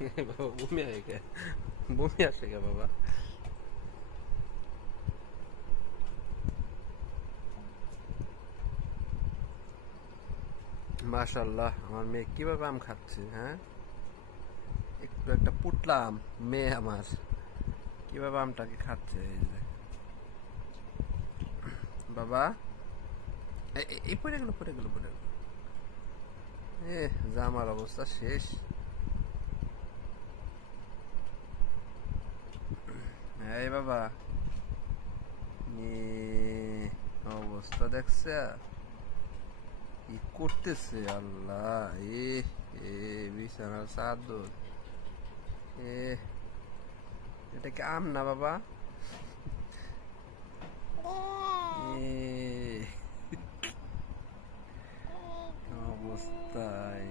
বাবা বমি হয় কে? বমি আসে কে বাবা? মাশাল্লাহ, আমার মেয়ে কিভাবে আম খাচ্ছে, হ্যাঁ? একটু একটা পুটলাম মেয়ে আমার কিভাবে আমটাকে খাচ্ছে, এই যে বাবা। এই পড়ে গেল, পড়ে গেল, পড়ে গেল। এ জামার অবস্থা শেষ। এই বাবা, অবস্থা দেখছে কি করতেছে আল্লাহ। এ এ বিছানার চাদর। এ এটা কি আম না বাবা? এ অবস্থা, এ